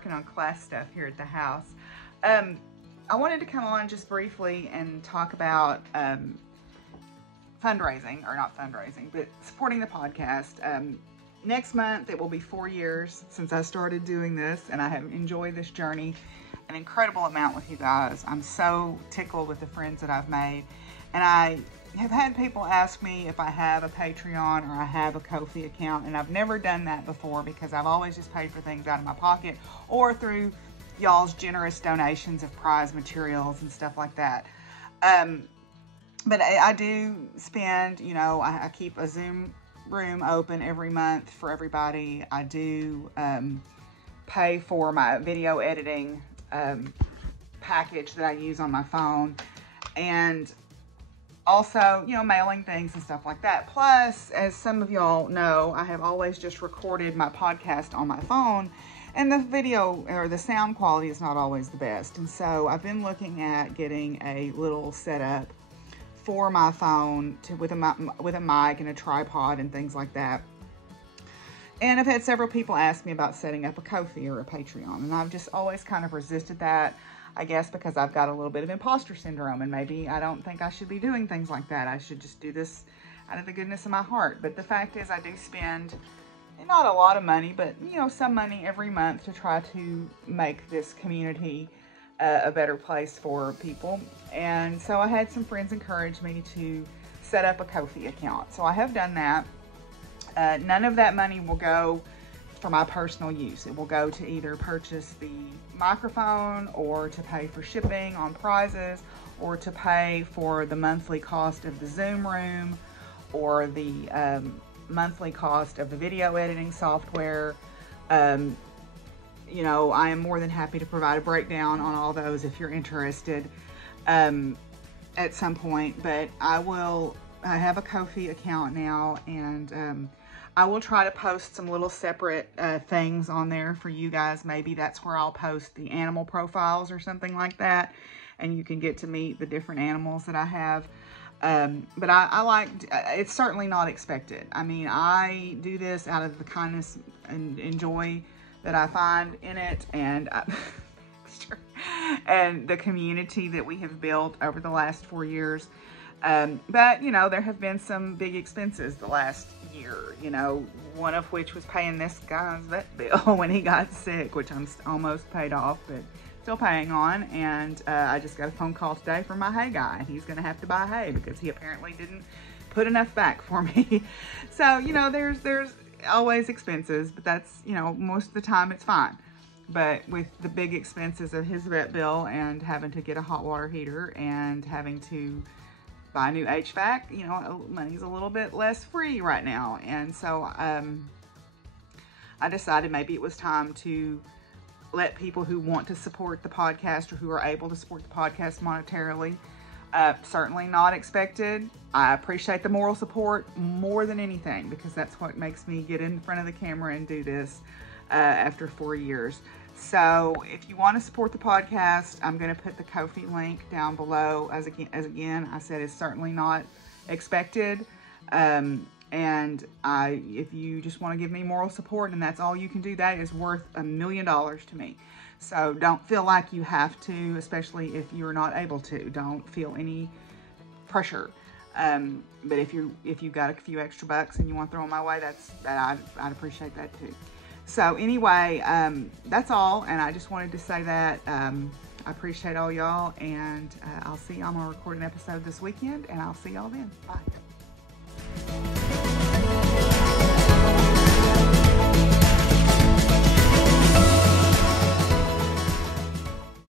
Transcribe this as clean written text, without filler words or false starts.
working on class stuff here at the house. I wanted to come on just briefly and talk about fundraising, or not fundraising, but supporting the podcast. Next month, it will be 4 years since I started doing this, and I have enjoyed this journey an incredible amount with you guys. I'm so tickled with the friends that I've made, and I have had people ask me if I have a Patreon or I have a Ko-fi account, and I've never done that before because I've always just paid for things out of my pocket or through y'all's generous donations of prize materials and stuff like that. But I do spend, you know, I keep a Zoom room open every month for everybody. I do pay for my video editing package that I use on my phone, and also, you know, mailing things and stuff like that. Plus, as some of y'all know, I have always just recorded my podcast on my phone, and the video or the sound quality is not always the best. And so I've been looking at getting a little setup for my phone with a mic and a tripod and things like that. And I've had several people ask me about setting up a Ko-fi or a Patreon, and I've just always kind of resisted that, I guess because I've got a little bit of imposter syndrome, and maybe I don't think I should be doing things like that. I should just do this out of the goodness of my heart. But the fact is, I do spend not a lot of money, but, you know, some money every month to try to make this community a better place for people. And so I had some friends encourage me to set up a Ko-fi account. So I have done that. None of that money will go for my personal use. It will go to either purchase the microphone, or to pay for shipping on prizes, or to pay for the monthly cost of the Zoom room, or the monthly cost of the video editing software. You know, I am more than happy to provide a breakdown on all those if you're interested at some point. But I have a Ko-fi account now, and I will try to post some little separate things on there for you guys. Maybe that's where I'll post the animal profiles or something like that, and you can get to meet the different animals that I have. But I like, it's certainly not expected. I mean, I do this out of the kindness and joy that I find in it, and and the community that we have built over the last 4 years. But, you know, there have been some big expenses the last year, you know, one of which was paying this guy's vet bill when he got sick, which I'm almost paid off, but still paying on. And I just got a phone call today from my hay guy. He's going to have to buy hay because he apparently didn't put enough back for me. So, you know, there's always expenses, but that's, you know, most of the time it's fine. But with the big expenses of his vet bill and having to get a hot water heater and having to buy new HVAC, you know, money's a little bit less free right now. And so I decided maybe it was time to let people who want to support the podcast, or who are able to support the podcast monetarily, certainly not expected. I appreciate the moral support more than anything, because that's what makes me get in front of the camera and do this after 4 years. So if you want to support the podcast, I'm going to put the Ko-fi link down below. As again, I said, it's certainly not expected. And if you just want to give me moral support and that's all you can do, that is worth $1 million to me. So don't feel like you have to, especially if you're not able to. Don't feel any pressure. But if you got a few extra bucks and you want to throw them my way, I'd appreciate that too. So anyway, that's all, and I just wanted to say that I appreciate all y'all, and I'll see y'all. I'm gonna record an episode this weekend, and I'll see y'all then. Bye.